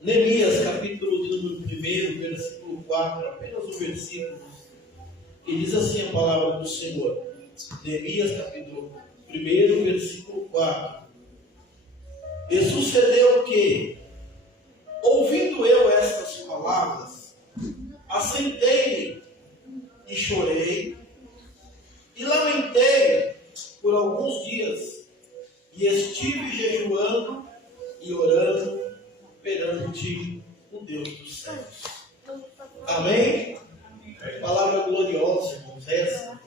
Neemias, capítulo de número 1, versículo 4, apenas um versículo, que diz assim a palavra do Senhor. Neemias, capítulo 1, versículo 4. E sucedeu que, ouvindo eu estas palavras, assentei-me e chorei, e lamentei por alguns dias, e estive jejuando e orando perante o Deus dos céus. Amém? Palavra gloriosa, irmãos, essa.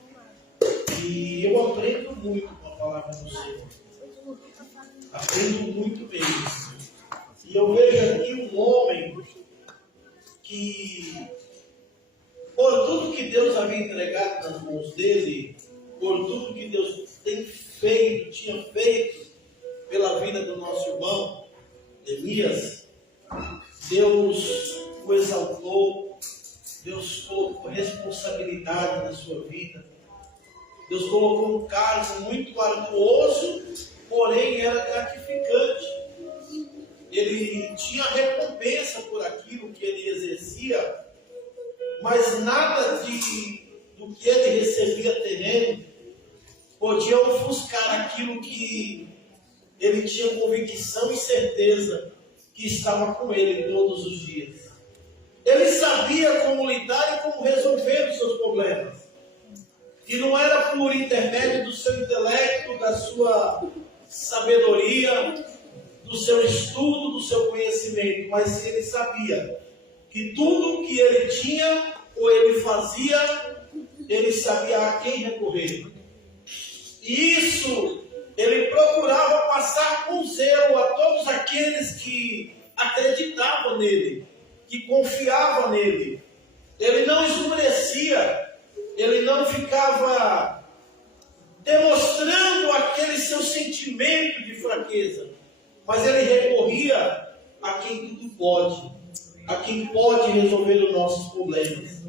E eu aprendo muito com a palavra do Senhor. Aprendo muito mesmo. E eu vejo aqui um homem que, por tudo que Deus havia entregado nas mãos dele, por tudo que Deus tinha feito pela vida do nosso irmão Neemias, Deus o exaltou, Deus colocou responsabilidade na sua vida, Deus colocou um cargo muito arduoso, porém era gratificante. Ele tinha recompensa por aquilo que ele exercia, mas nada do que ele recebia terreno podia ofuscar aquilo que ele tinha convicção e certeza que estava com ele todos os dias. Ele sabia como lidar e como resolver os seus problemas. E não era por intermédio do seu intelecto, da sua sabedoria, do seu estudo, do seu conhecimento, mas ele sabia que tudo que ele tinha ou ele fazia, ele sabia a quem recorrer. E isso ele procurava passar com zelo a todos aqueles que acreditavam nele, que confiavam nele. Ele não esmurecia, ele não ficava demonstrando aquele seu sentimento de fraqueza, mas ele recorria a quem tudo pode, a quem pode resolver os nossos problemas.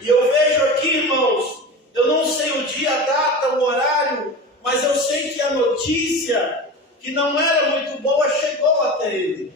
E eu vejo aqui, irmãos, eu não sei o dia, a data, o horário, mas eu sei que a notícia, que não era muito boa, chegou até ele.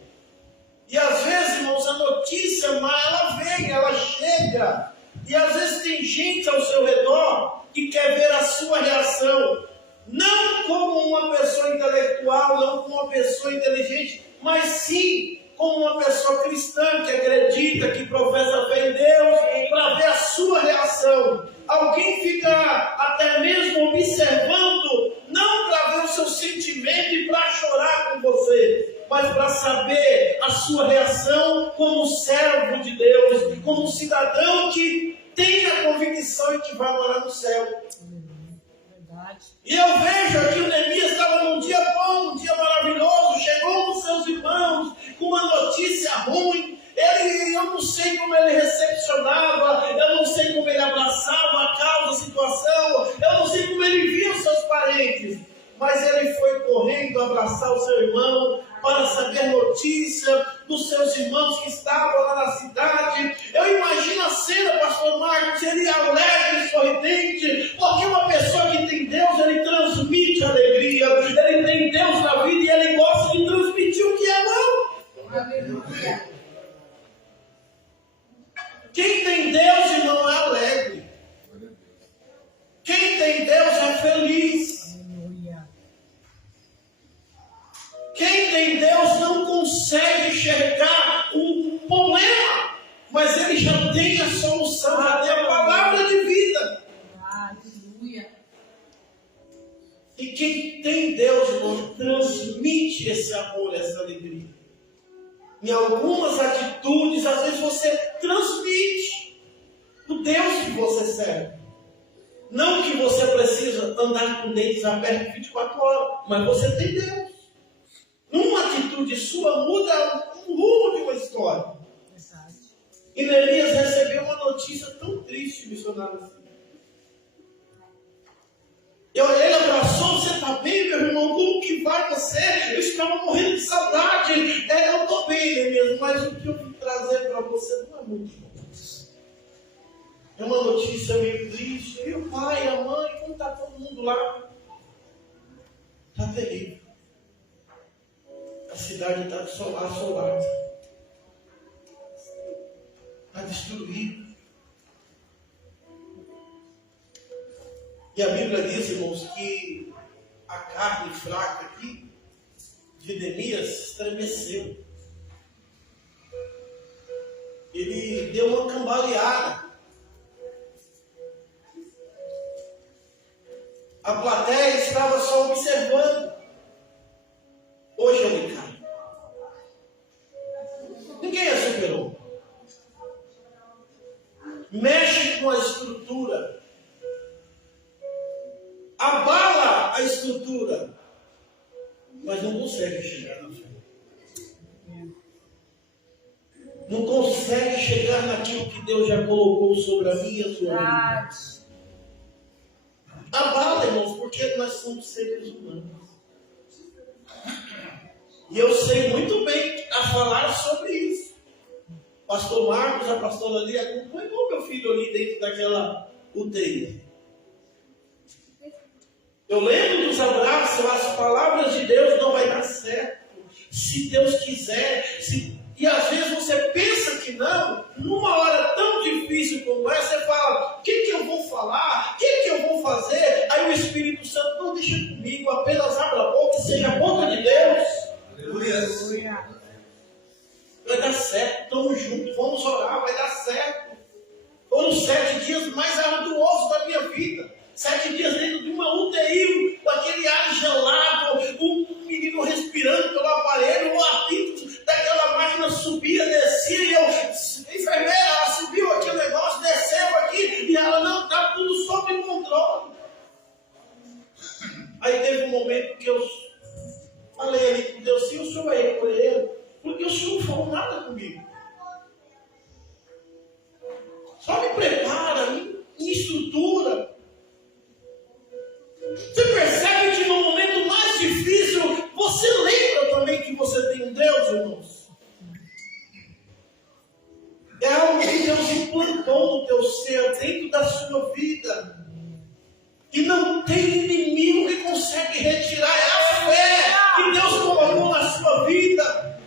E às vezes, irmãos, a notícia, ela vem, ela chega, e às vezes tem gente ao seu redor que quer ver a sua reação, não como uma pessoa intelectual, não como uma pessoa inteligente, mas sim como uma pessoa cristã que acredita, que professa fé em Deus, para ver a sua reação. Alguém fica até mesmo observando, não para ver o seu sentimento e para chorar com você, mas para saber a sua reação como servo de Deus, como cidadão que tem a convicção e que vai morar no céu. E eu vejo aqui o Neemias estava num dia bom, um dia maravilhoso, chegou com seus irmãos com uma notícia ruim. Eu não sei como ele recepcionava, eu não sei como ele abraçava a causa, a situação, eu não sei como ele via os seus parentes, mas ele foi correndo abraçar o seu irmão para saber notícia dos seus irmãos que estavam lá na cidade. Eu imagino a cena, pastor Marcos, ele alegre, sorridente, porque uma pessoa que tem Deus, ele transmite alegria, ele tem Deus na vida e ele gosta de transmitir o que é bom. Aleluia. Quem tem Deus, irmão, é alegre. Quem tem Deus é feliz. Quem tem Deus não consegue enxergar o problema, mas ele já tem a solução, já tem a palavra de vida. Aleluia. E quem tem Deus, irmão, transmite esse amor, essa alegria. Em algumas atitudes, às vezes você transmite o Deus que você serve. Não que você precisa andar com dentes abertos 24 horas, mas você tem Deus. Uma atitude sua muda o rumo de uma história. E Neemias recebeu uma notícia tão triste, missionário. Ele abraçou, você está bem, meu irmão? Como que vai você? Eu estava morrendo de saudade. Eu estou bem, Neemias, mas o que eu vim trazer para você não é muito bom. É uma notícia meio triste. E o pai, a mãe, como está todo mundo lá? Está terrível. A cidade está assolada. a destruir. E a Bíblia diz, irmãos, que a carne fraca aqui de Neemias estremeceu. Ele deu uma cambaleada. A plateia estava só observando. Hoje eu me caio. Ninguém a superou. Mexe com a estrutura. Abala a estrutura. Mas não consegue chegar na frente. Não consegue chegar naquilo que Deus já colocou sobre a minha e a sua vida. Abala, irmãos, porque nós somos seres humanos. E eu sei muito bem a falar sobre isso. Pastor Marcos, a pastora Lia, acompanhou meu filho ali dentro daquela UTI. Eu lembro dos abraços, as palavras de Deus não vai dar certo. Se Deus quiser, e às vezes você pensa que não, numa hora tão difícil como essa, você fala, o que eu vou falar? O que eu vou fazer? Aí o Espírito Santo, não deixa comigo, apenas abra a boca e seja a boca de Deus. Aleluia. Vai dar certo, estamos juntos, vamos orar, vai dar certo. Foram 7 dias mais arduosos da minha vida. 7 dias dentro de uma UTI, com aquele ar gelado, um menino respirando pelo aparelho, o apito daquela máquina subia, descia, e a enfermeira, ela subiu aquele negócio, desceu aqui, e ela, não, está tudo sob controle. Aí teve um momento que eu falei ali com Deus, sim, o senhor vai recolher ele, porque o senhor não falou nada comigo. Só me prepara, me estrutura. Você percebe que no momento mais difícil, você lembra também que você tem um Deus, irmãos? É algo que Deus implantou no teu ser, dentro da sua vida. E não tem inimigo que consegue retirar. É a fé que Deus colocou na sua vida.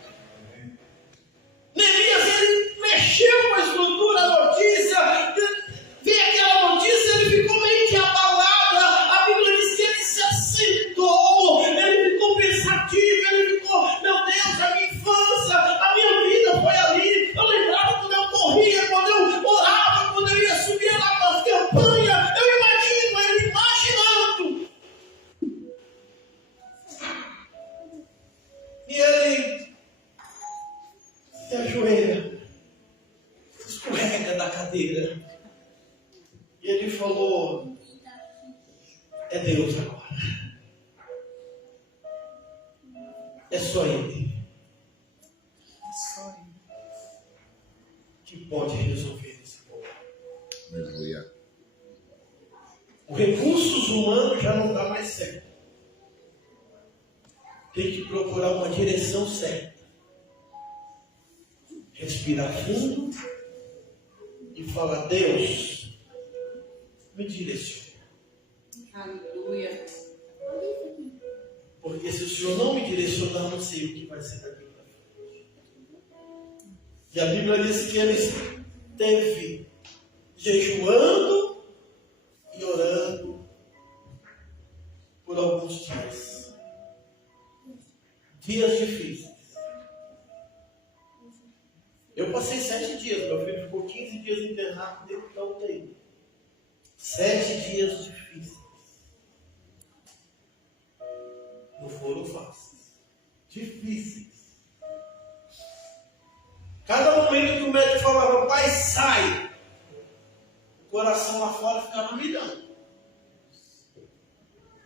Neemias, ele mexeu com a estrutura da notícia. Vê aquela notícia, ele ficou meio que abalado. A Bíblia diz que ele se assentou, ele ficou pensativo, ele ficou, meu Deus, a minha infância, a minha vida foi ali. Eu lembrava quando eu corria, quando eu orava, quando eu ia subir lá para as campanhas. Eu imagino ele imaginando. E ele se ajoelha, escorrega da cadeira. E ele falou, é Deus agora. É só Ele que pode resolver esse problema. Aleluia. Os recursos humanos já não dá mais certo. Tem que procurar uma direção certa. Respirar fundo e falar, Deus, me direciona. Aleluia. Porque se o Senhor não me direcionar, eu não sei o que vai ser daqui para frente. E a Bíblia diz que ele esteve jejuando e orando por alguns dias. Dias difíceis. Eu passei 7 dias, meu filho ficou 15 dias internado dentro da UTI. 7 dias difíceis. Não foram fáceis. Difíceis. Cada momento que o médico falava, pai, sai, o coração lá fora ficava milhão.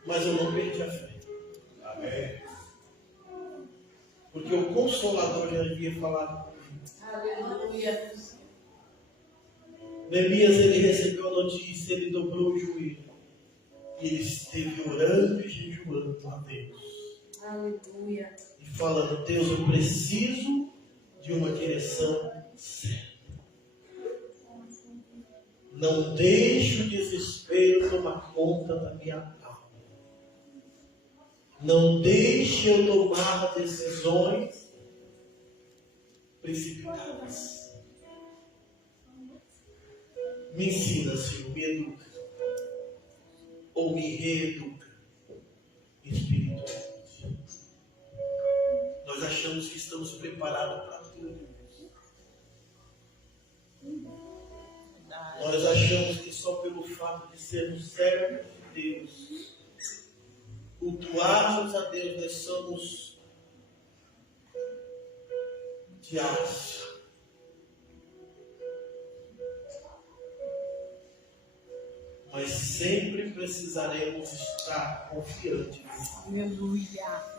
Mas eu não perdi a fé. Amém. Porque o Consolador já havia falado comigo. Aleluia. Neemias, ele recebeu a notícia, ele dobrou o joelho. E ele esteve orando e jejuando a Deus. Aleluia. E falando, Deus, eu preciso de uma direção certa. Não deixe o desespero tomar conta da minha alma. Não deixe eu tomar decisões precipitadas. Me ensina, Senhor, me educa. Ou me reeduca espiritualmente. Nós achamos que estamos preparados para tudo. Nós achamos que só pelo fato de sermos servos de Deus, cultuarmos a Deus, nós somos diários. Mas sempre precisaremos estar confiantes. Aleluia.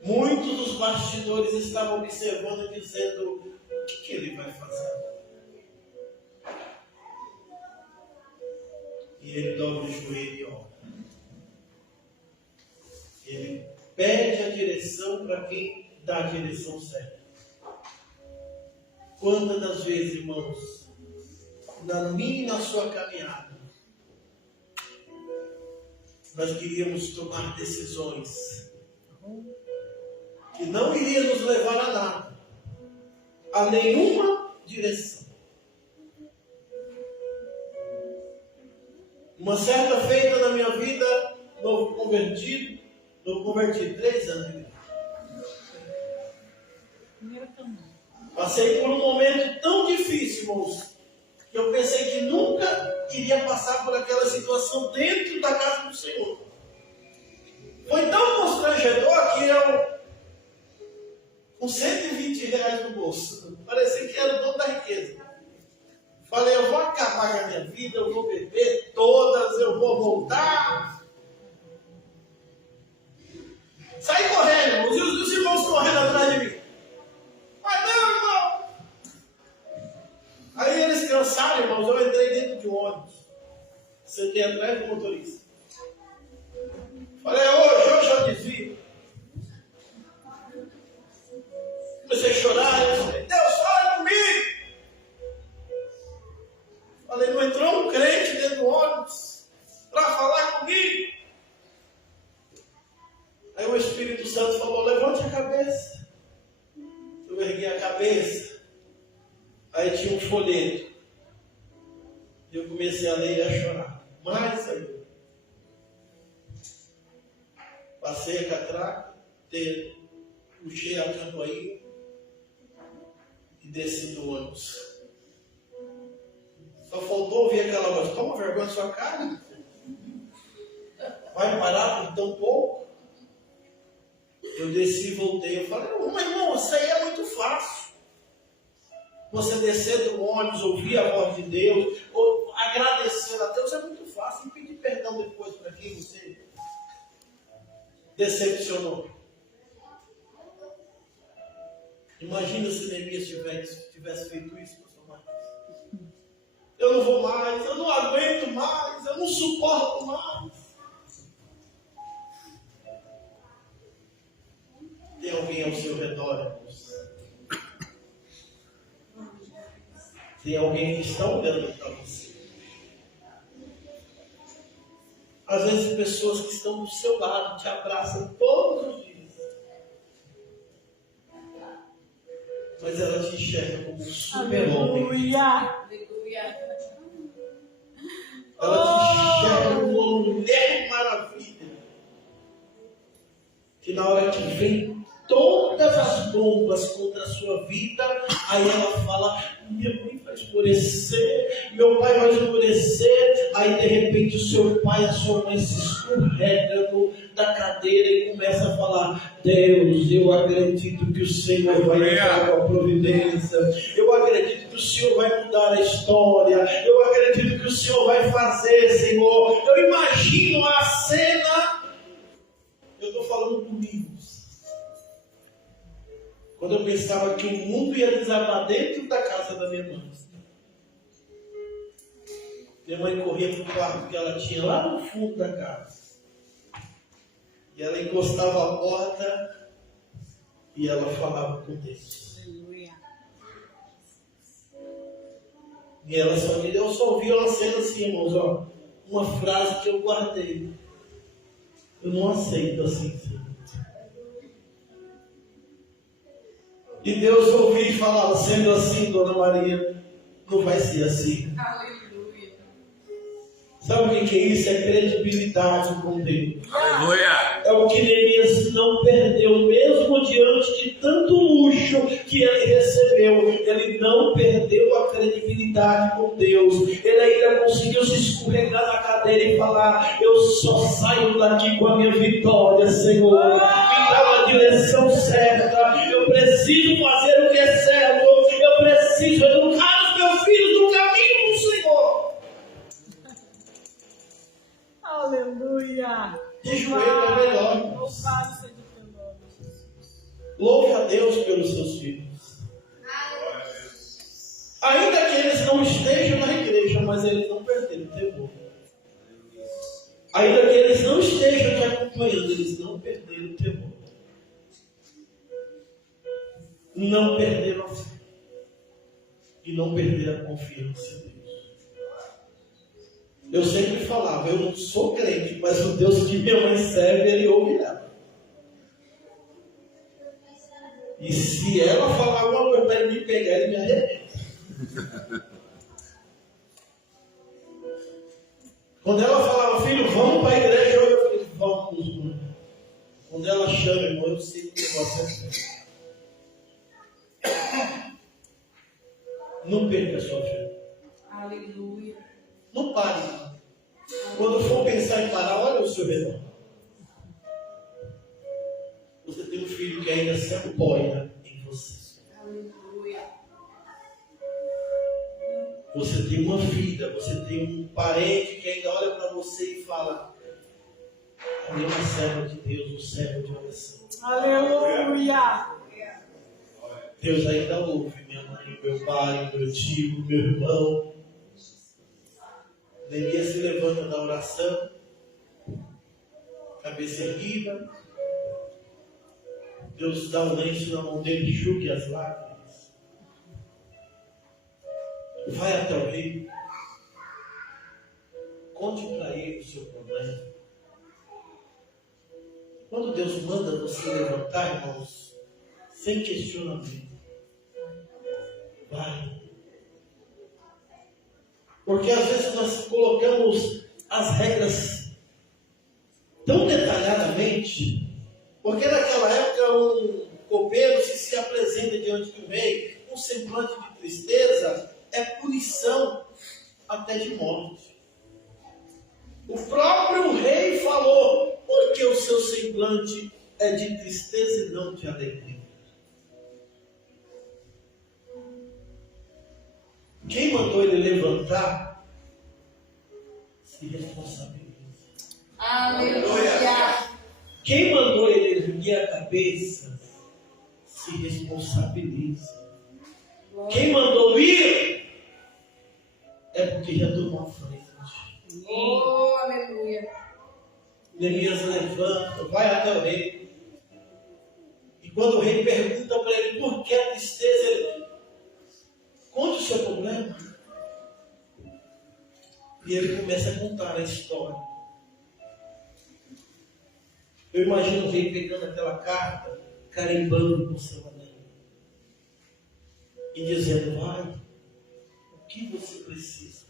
Muitos dos bastidores estavam observando e dizendo: o que ele vai fazer? E ele dobra o joelho e ora. Ele pede a direção para quem dá a direção certa. Quantas das vezes, irmãos, na minha e na sua caminhada, nós queríamos tomar decisões que não iriam nos levar a nada, a nenhuma direção. Uma certa feita na minha vida, novo convertido, eu converti 3 anos de igreja. Passei por um momento tão difícil, irmãos, que eu pensei que nunca iria passar por aquela situação dentro da casa do Senhor. Foi tão constrangedor que eu, com 120 reais no bolso, parecia que era o dono da riqueza. Falei: eu vou acabar com a minha vida, eu vou beber todas, eu vou voltar. Saí correndo, os irmãos correndo atrás de mim. Mas não, irmão. Aí eles cansaram, irmãos, eu entrei dentro de um ônibus. Sentei atrás do motorista. Falei: hoje eu desvio. Comecei a chorar, eu falei: Deus, fala comigo. Falei: não entrou um crente dentro do ônibus para falar comigo. Aí o Espírito Santo falou: levante a cabeça. Eu ergui a cabeça. Aí tinha um folheto. E eu comecei a ler e a chorar. Mais ainda. Passei a catraca, puxei a campainha e desci do ônibus. Só faltou ouvir aquela voz: toma vergonha na sua cara. Vai parar por tão pouco? Eu desci e voltei. Eu falei: mas irmão, isso aí é muito fácil. Você descer do ônibus, ouvir a voz de Deus, ou agradecer a Deus é muito fácil. E pedir perdão depois para quem você decepcionou. Imagina se Neemias tivesse feito isso, pastor Marcos. Eu não vou mais, eu não aguento mais, eu não suporto mais. Tem alguém ao seu redor, irmãos? Tem alguém que está olhando para você? Às vezes pessoas que estão do seu lado te abraçam todos os dias, mas ela te enxerga como um super-homem. Ela te enxerga como uma mulher maravilha, que na hora que vem todas as bombas contra a sua vida, aí ela fala: minha mãe vai escurecer, meu pai vai escurecer. Aí de repente o seu pai e a sua mãe se escorregam da cadeira e começa a falar: Deus, eu acredito que o Senhor vai dar uma providência, eu acredito que o Senhor vai mudar a história, eu acredito que o Senhor vai fazer, Senhor. Eu imagino a cena. Eu estou falando comigo. Quando eu pensava que o mundo ia desabar dentro da casa da minha mãe. Minha mãe corria para o quarto que ela tinha lá no fundo da casa. E ela encostava a porta e ela falava com Deus. Aleluia. E ela eu só ouvi uma cena assim, irmãos, ó, uma frase que eu guardei. Eu não aceito assim, Senhor. E Deus ouvia e falava, sendo assim, Dona Maria, não vai ser assim. Aleluia. Sabe o que é isso? É credibilidade com Deus. Aleluia. É o que Neemias não perdeu, mesmo diante de tanto luxo que ele recebeu. Ele não perdeu a credibilidade com Deus. Ele ainda conseguiu se escorregar na cadeira e falar: eu só saio daqui com a minha vitória, Senhor. Me dá uma direção certa. Eu preciso fazer o que é certo. Eu preciso educar os meus filhos no caminho do Senhor. Aleluia. De joelho é melhor. Louvado seja o teu nome, Jesus. Louve a Deus pelos seus filhos. Ainda que eles não estejam na igreja, mas eles não perderam o temor. Ainda que eles não estejam te acompanhando, eles não perderam o temor. Não perderam a fé. E não perderam a confiança em Deus. Eu sempre falava, eu não sou crente, mas o Deus que minha mãe serve, Ele ouvirá. E se ela falar alguma coisa para Ele me pegar, Ele me arrebenta. Quando ela falava, filho, vamos para a igreja, eu falei, vamos, mano. Quando ela chama, irmão, eu sei que o negócio é sério. Não perca a sua fé. Aleluia. Não pare. Quando for pensar em parar, olha o seu redor. Você tem um filho que ainda se apoia em você. Aleluia. Você tem uma vida, você tem um parente que ainda olha para você e fala: a minha serva de Deus, um servo de oração. Aleluia. Deus ainda ouve minha mãe, meu pai, meu tio, meu irmão. Neemias se levanta da oração, cabeça erguida. Deus dá um lenço na mão dele, enxugue as lágrimas. Vai até o rei. Conte para ele o seu problema. Quando Deus manda você levantar, irmãos, sem questionamento, vai. Porque às vezes nós colocamos as regras tão detalhadamente, porque naquela época um copeiro, se apresenta diante do rei com um semblante de tristeza, é punição até de morte. O próprio rei falou, porque o seu semblante é de tristeza e não de alegria. Quem mandou ele levantar, se responsabiliza. Aleluia. Quem mandou ele erguer a cabeça, se responsabiliza. Quem mandou ir, é porque já tomou a frente. Oh, aleluia. Neemias levanta, vai até o rei. E quando o rei pergunta para ele por que a tristeza, ele conte o seu problema. E ele começa a contar a história. Eu imagino o rei pegando aquela carta, carimbando com seu anel. E dizendo, vai, o que você precisa?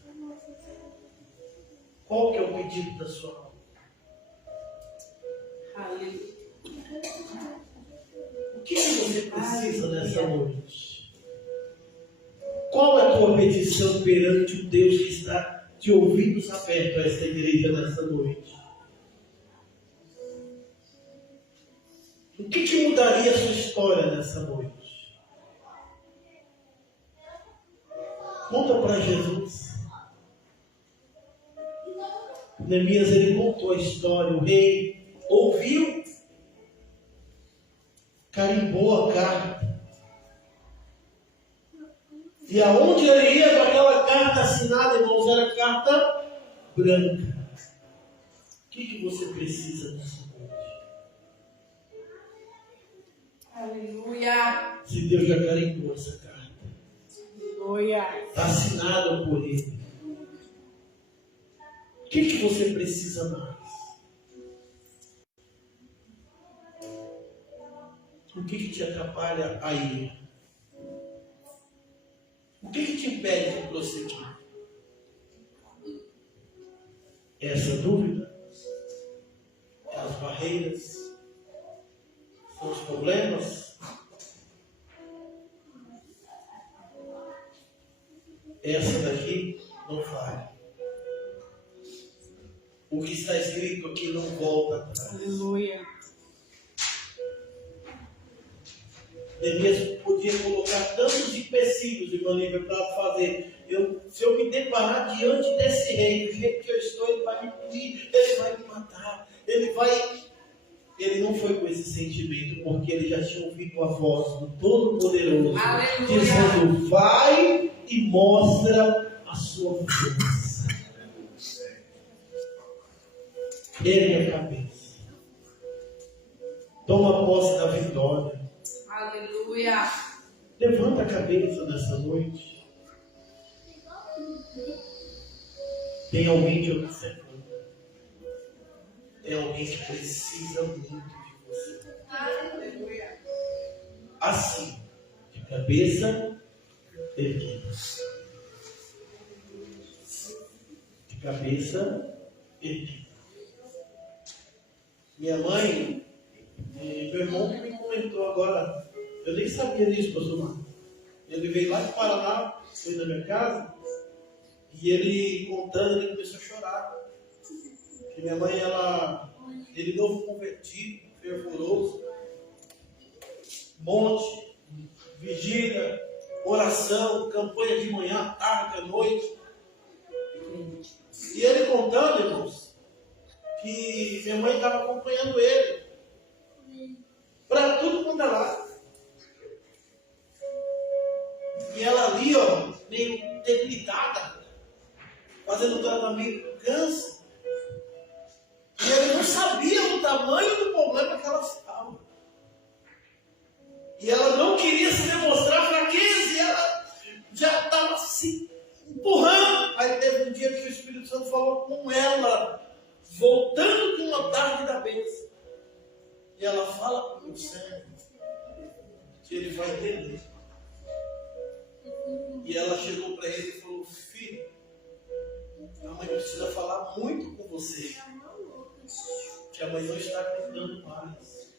Qual que é o pedido da sua alma? Aleluia. O que você precisa nessa noite? Qual é a tua petição perante o Deus que está de ouvidos abertos a esta igreja nessa noite? O que mudaria a sua história nessa noite? Conta para Jesus. Neemias, ele contou a história, o rei ouviu, carimbou a carta. E aonde ele ia com aquela carta assinada, irmãos, era carta branca. O que você precisa nessa noite? Aleluia. Se Deus já carimbou essa carta, Aleluia. está assinada por Ele. O que você precisa mais? O que te atrapalha a ir? São os problemas. Essa daqui não falha. O que está escrito aqui não volta atrás. Aleluia. Neemias podia colocar tantos empecilhos, irmã Lívia, para fazer. Se eu me deparar diante desse rei, do jeito que eu estou, ele vai me punir, ele vai me matar, ele vai. Ele não foi com esse sentimento, porque ele já tinha ouvido a voz do Todo-Poderoso dizendo: vai e mostra a sua força. Ergue a cabeça. Toma posse da vitória. Aleluia. Levanta a cabeça nessa noite. Tem alguém te observando. Tem alguém que precisa muito de você. Aleluia. Assim, de cabeça erguida. De cabeça erguida. Minha mãe e meu irmão me comentou agora. Eu nem sabia disso, pastor Marcos. Ele veio lá de Paraná, foi na minha casa, e ele contando, ele começou a chorar. Que minha mãe, ele novo convertido, fervoroso, monte, vigília, oração, campanha de manhã, tarde, à noite. E ele contando, irmãos, que minha mãe estava acompanhando ele para tudo quanto é lado. E ela ali, ó, meio debilitada, fazendo tratamento do câncer. E ele não sabia o tamanho do problema que ela estava. E ela não queria se demonstrar fraqueza, e ela já estava se empurrando. Aí teve um dia que o Espírito Santo falou com ela, voltando de uma tarde da bênção. E ela fala para o Senhor que ele vai entender. E ela chegou para ele e falou: filho, a mãe precisa falar muito com você, que a mãe não está aguentando mais.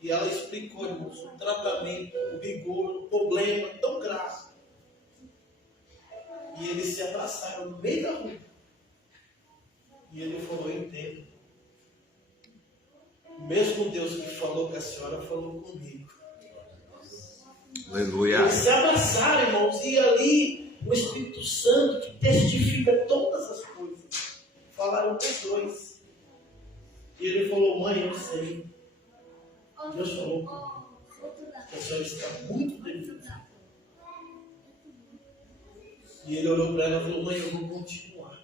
E ela explicou, irmãos, o tratamento, o rigor, o problema tão grave. E eles se abraçaram no meio da rua. E ele falou: eu entendo. O mesmo Deus que falou com a senhora falou comigo. Aleluia. Eles se abraçaram, irmãos, e ali o Espírito Santo, que testifica todas as coisas, falaram com os dois. E ele falou: mãe, eu sei. Deus falou comigo. A senhora está muito debilitada. E ele olhou para ela e falou: mãe, eu vou continuar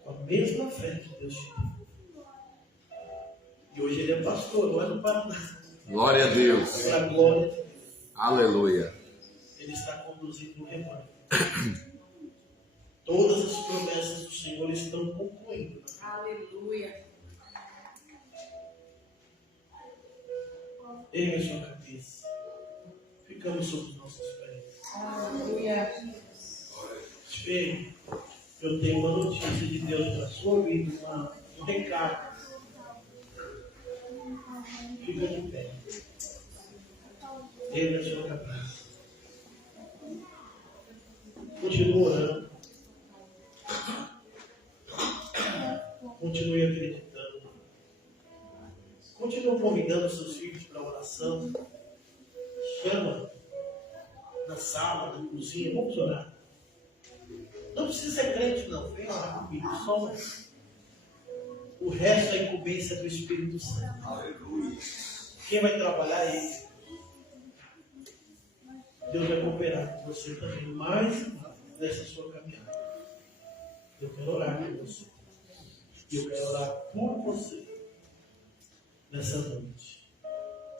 com a mesma fé que Deus te deu. E hoje ele é pastor, lá no Paraná. Glória a Deus. Para a glória de Deus. Aleluia. Ele está conduzindo o rebanho. Todas as promessas do Senhor estão concluindo. Aleluia. Ergue a sua cabeça. Ficamos sobre os nossos pés. Aleluia. Espelho, eu tenho uma notícia de Deus para a sua vida, um recado. Fica de pé. Ergue a sua cabeça. Continue orando. Continue acreditando. Continue convidando seus filhos para a oração. Chama na sala, na cozinha. Vamos orar. Não precisa ser crente, não. Vem orar comigo. Só orar. O resto é incumbência do Espírito Santo. Aleluia. Quem vai trabalhar é Ele. Deus vai cooperar com você também mais e mais nessa sua caminhada. Eu quero orar com você. E eu quero orar por você nessa noite.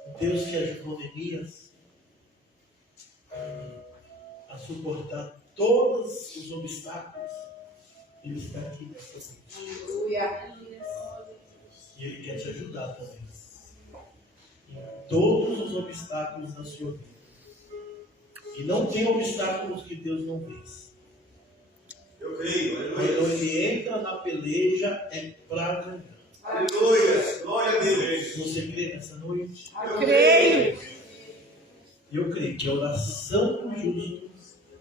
O Deus que ajudou Neemias a suportar todos os obstáculos, Ele está aqui nessa noite. Aleluia. E Ele quer te ajudar também. Em todos os obstáculos da sua vida. E não tem obstáculos que Deus não vence. Eu creio. Quando Ele entra na peleja, é para ganhar. Aleluia. Glória a Deus. Você crê nessa noite? Eu creio. Eu creio que a oração do justo,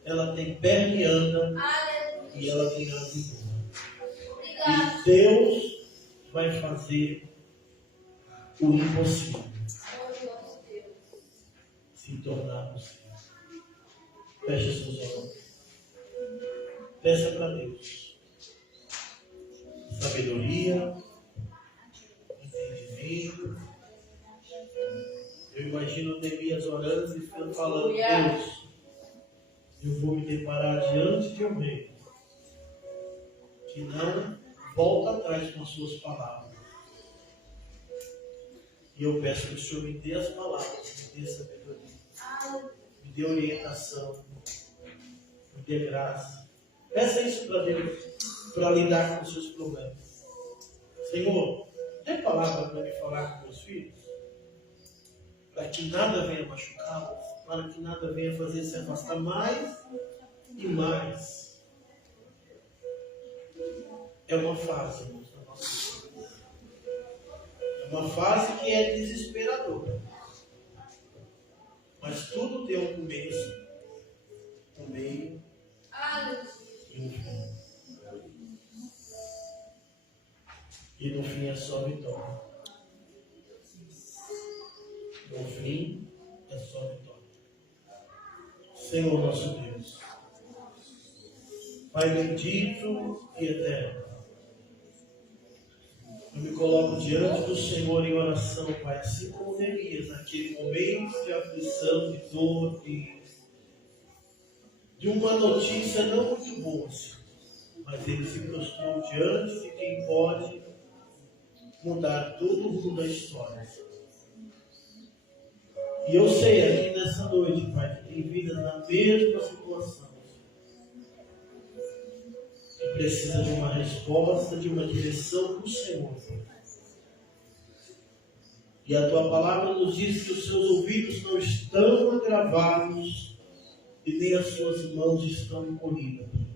ela tem perna e anda, e ela tem asa e voa. E Deus vai fazer o impossível se tornar possível. Feche seus olhos. Peça para Deus sabedoria, entendimento. Eu imagino Neemias orando e falando: Deus, eu vou me deparar diante de um rei que não volta atrás com as suas palavras. E eu peço que o Senhor me dê as palavras, me dê sabedoria, me dê orientação, me dê graça. Peça isso para Deus, para lidar com os seus problemas. Senhor, tem palavra para me falar com meus filhos? Para que nada venha machucá-los, para que nada venha fazer se afastar mais e mais. É uma fase, irmãos, da nossa vida. É uma fase que é desesperadora. Mas tudo tem um começo, um meio e um fim. E no fim é só vitória. No fim é só vitória. Senhor nosso Deus, Pai bendito e eterno, eu me coloco diante do Senhor em oração, Pai, assim como Neemias, naquele momento de aflição, de dor, de uma notícia não muito boa, Senhor. Mas ele se prostrou diante de quem pode mudar todo o rumo da história. E eu sei aqui nessa noite, Pai, que tem vidas na mesma situação, que precisa de uma resposta, de uma direção do Senhor. E a Tua palavra nos diz que os seus ouvidos não estão agravados e nem as suas mãos estão encolhidas.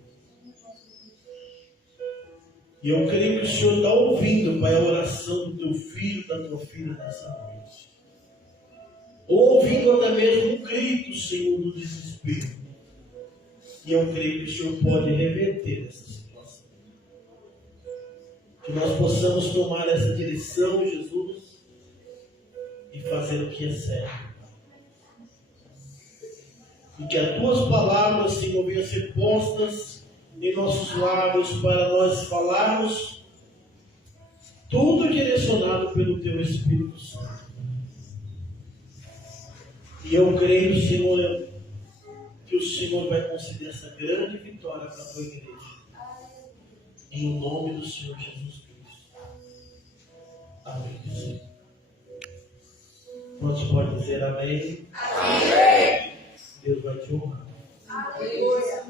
E eu creio que o Senhor está ouvindo, Pai, a oração do Teu filho, da Tua filha nessa noite. Ouvindo até mesmo um grito, Senhor, do desespero. E eu creio que o Senhor pode reverter essa situação. Que nós possamos tomar essa direção, Jesus, e fazer o que é certo. E que as Tuas palavras, Senhor, venham a ser postas em nossos lábios para nós falarmos tudo direcionado pelo Teu Espírito Santo. E eu creio, Senhor, que o Senhor vai conceder essa grande vitória para a Tua igreja. Em nome do Senhor Jesus Cristo. Amém, Senhor. Quantos podem dizer amém? Amém. Deus vai te honrar. Aleluia.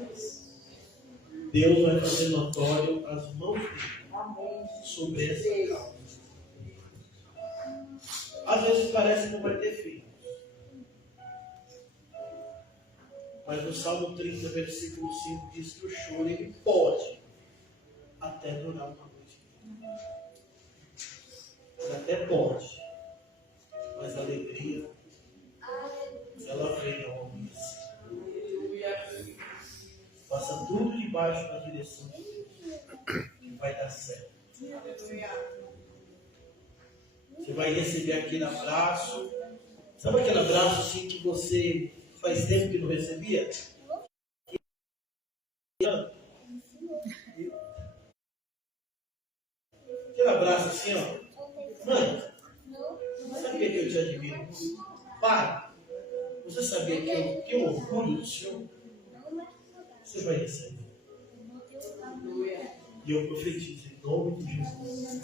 Deus vai fazer notório as mãos dele sobre essa causa. Às vezes parece que não vai ter fim. Mas no Salmo 30, versículo 5, diz que o choro ele pode até durar uma noite. Ele até pode. Mas a alegria, ela vem ao homem. Faça tudo debaixo da direção de Deus. Que vai dar certo. Você vai receber aquele abraço. Sabe aquele abraço assim que você faz tempo que não recebia? Aquele abraço assim, ó. Mãe, sabia que eu te admiro? Pai, você sabia que eu tenho orgulho do Senhor? Você vai receber. E eu profetizo em nome de Jesus.